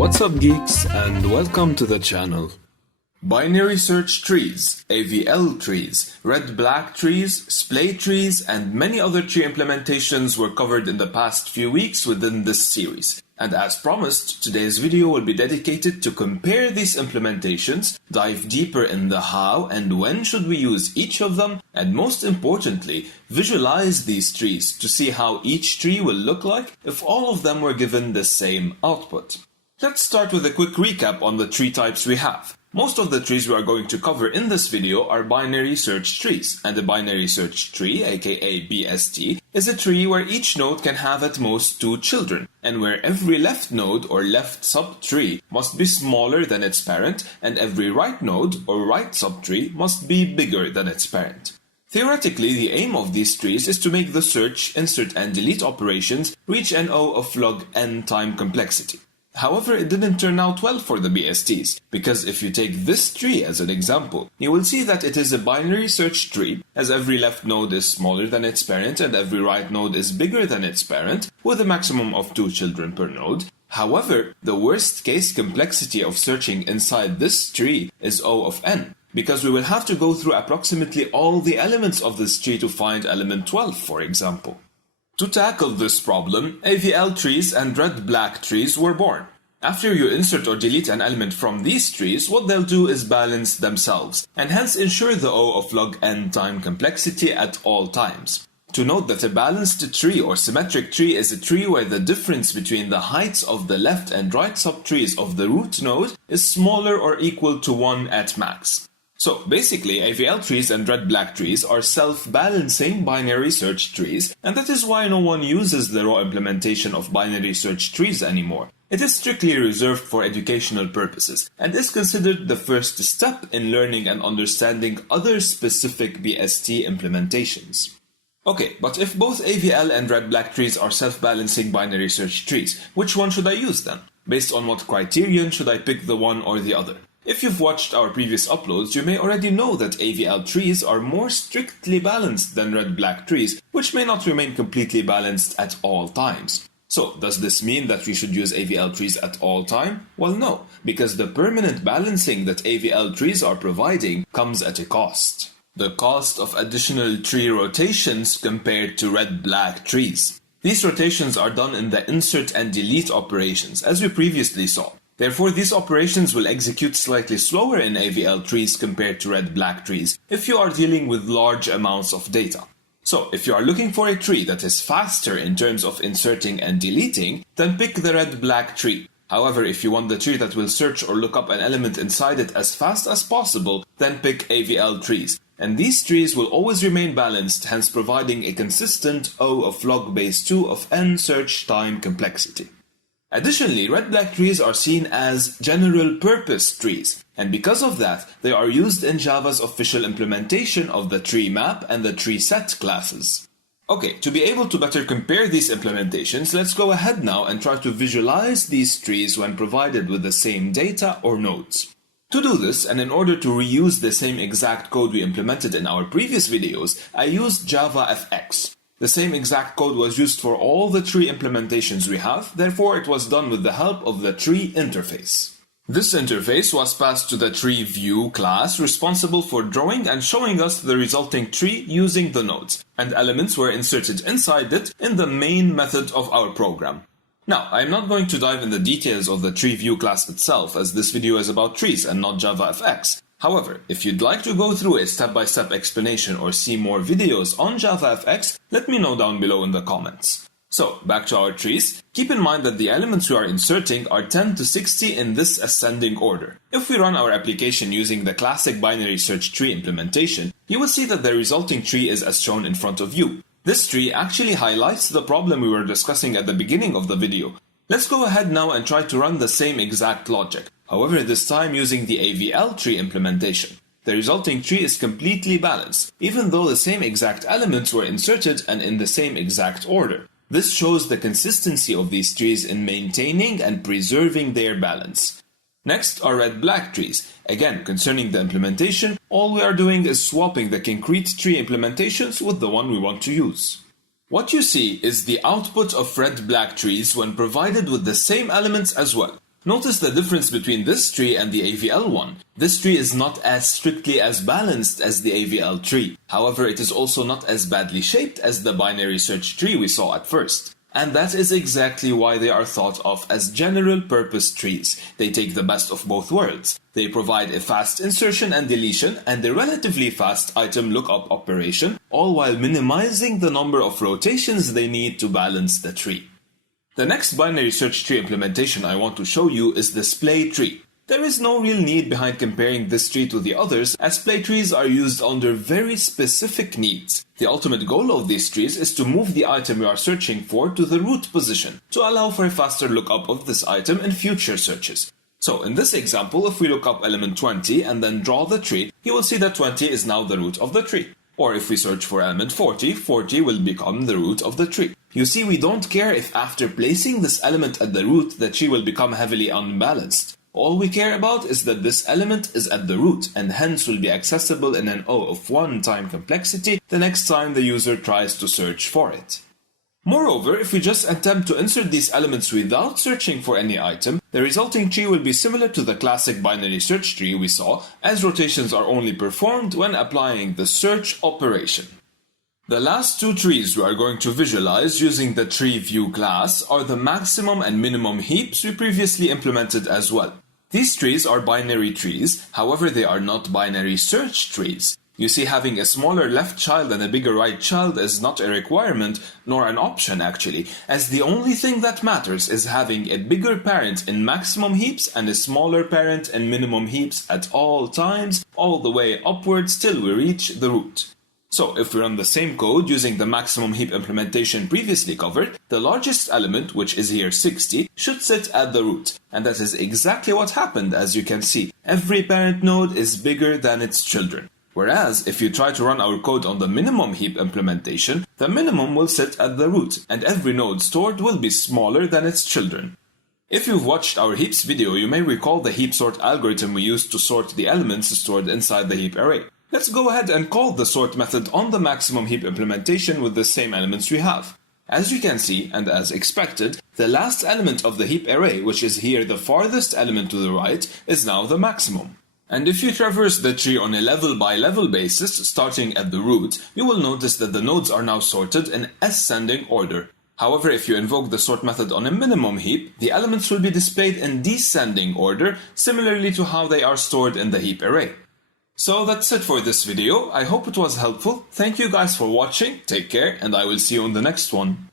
What's up geeks, and welcome to the channel. Binary search trees, AVL trees, red-black trees, splay trees, and many other tree implementations were covered in the past few weeks within this series. And as promised, today's video will be dedicated to compare these implementations, dive deeper in the how and when should we use each of them, and most importantly, visualize these trees to see how each tree will look like if all of them were given the same output. Let's start with a quick recap on the tree types we have. Most of the trees we are going to cover in this video are binary search trees, and a binary search tree, aka BST, is a tree where each node can have at most 2 children, and where every left node or left subtree must be smaller than its parent, and every right node or right subtree must be bigger than its parent. Theoretically, the aim of these trees is to make the search, insert, and delete operations reach an O of log n time complexity. However, it didn't turn out well for the BSTs, because if you take this tree as an example, you will see that it is a binary search tree, as every left node is smaller than its parent and every right node is bigger than its parent, with a maximum of 2 children per node. However, the worst case complexity of searching inside this tree is O of n, because we will have to go through approximately all the elements of this tree to find element 12, for example. To tackle this problem, AVL trees and red-black trees were born. After you insert or delete an element from these trees, what they'll do is balance themselves, and hence ensure the O of log n time complexity at all times. To note that a balanced tree or symmetric tree is a tree where the difference between the heights of the left and right subtrees of the root node is smaller or equal to 1 at max. So basically, AVL trees and red-black trees are self-balancing binary search trees, and that is why no one uses the raw implementation of binary search trees anymore. It is strictly reserved for educational purposes, and is considered the first step in learning and understanding other specific BST implementations. Okay, but if both AVL and red-black trees are self-balancing binary search trees, which one should I use then? Based on what criterion should I pick the one or the other? If you've watched our previous uploads, you may already know that AVL trees are more strictly balanced than red-black trees, which may not remain completely balanced at all times. So, does this mean that we should use AVL trees at all time? Well, no, because the permanent balancing that AVL trees are providing comes at a cost. The cost of additional tree rotations compared to red-black trees. These rotations are done in the insert and delete operations, as we previously saw. Therefore, these operations will execute slightly slower in AVL trees compared to red-black trees if you are dealing with large amounts of data. So, if you are looking for a tree that is faster in terms of inserting and deleting, then pick the red-black tree. However, if you want the tree that will search or look up an element inside it as fast as possible, then pick AVL trees. And these trees will always remain balanced, hence providing a consistent O of log base 2 of n search time complexity. Additionally, red-black trees are seen as general-purpose trees, and because of that, they are used in Java's official implementation of the tree map and the tree set classes. Okay, to be able to better compare these implementations, let's go ahead now and try to visualize these trees when provided with the same data or nodes. To do this, and in order to reuse the same exact code we implemented in our previous videos, I used JavaFX. The same exact code was used for all the tree implementations we have, therefore it was done with the help of the tree interface. This interface was passed to the tree view class responsible for drawing and showing us the resulting tree using the nodes, and elements were inserted inside it in the main method of our program. Now, I am not going to dive in the details of the tree view class itself, as this video is about trees and not JavaFX. However, if you'd like to go through a step-by-step explanation or see more videos on JavaFX, let me know down below in the comments. So, back to our trees. Keep in mind that the elements we are inserting are 10 to 60 in this ascending order. If we run our application using the classic binary search tree implementation, you will see that the resulting tree is as shown in front of you. This tree actually highlights the problem we were discussing at the beginning of the video. Let's go ahead now and try to run the same exact logic. However, this time using the AVL tree implementation. The resulting tree is completely balanced, even though the same exact elements were inserted and in the same exact order. This shows the consistency of these trees in maintaining and preserving their balance. Next are red-black trees. Again, concerning the implementation, all we are doing is swapping the concrete tree implementations with the one we want to use. What you see is the output of red-black trees when provided with the same elements as well. Notice the difference between this tree and the AVL one. This tree is not as strictly as balanced as the AVL tree. However, it is also not as badly shaped as the binary search tree we saw at first. And that is exactly why they are thought of as general-purpose trees. They take the best of both worlds. They provide a fast insertion and deletion and a relatively fast item lookup operation, all while minimizing the number of rotations they need to balance the tree. The next binary search tree implementation I want to show you is the splay tree. There is no real need behind comparing this tree to the others, as splay trees are used under very specific needs. The ultimate goal of these trees is to move the item you are searching for to the root position, to allow for a faster lookup of this item in future searches. So in this example, if we look up element 20 and then draw the tree, you will see that 20 is now the root of the tree. Or if we search for element 40, 40 will become the root of the tree. You see, we don't care if after placing this element at the root, the tree will become heavily unbalanced. All we care about is that this element is at the root and hence will be accessible in an O of 1 time complexity the next time the user tries to search for it. Moreover, if we just attempt to insert these elements without searching for any item, the resulting tree will be similar to the classic binary search tree we saw, as rotations are only performed when applying the search operation. The last two trees we are going to visualize using the tree view class are the maximum and minimum heaps we previously implemented as well. These trees are binary trees, however they are not binary search trees. You see, having a smaller left child and a bigger right child is not a requirement, nor an option actually, as the only thing that matters is having a bigger parent in maximum heaps and a smaller parent in minimum heaps at all times, all the way upwards till we reach the root. So if we run the same code using the maximum heap implementation previously covered, the largest element, which is here 60, should sit at the root. And that is exactly what happened, as you can see. Every parent node is bigger than its children. Whereas, if you try to run our code on the minimum heap implementation, the minimum will sit at the root, and every node stored will be smaller than its children. If you've watched our heaps video, you may recall the heap sort algorithm we used to sort the elements stored inside the heap array. Let's go ahead and call the sort method on the maximum heap implementation with the same elements we have. As you can see, and as expected, the last element of the heap array, which is here the farthest element to the right, is now the maximum. And if you traverse the tree on a level-by-level basis, starting at the root, you will notice that the nodes are now sorted in ascending order. However, if you invoke the sort method on a minimum heap, the elements will be displayed in descending order, similarly to how they are stored in the heap array. So that's it for this video. I hope it was helpful. Thank you guys for watching, take care, and I will see you on the next one.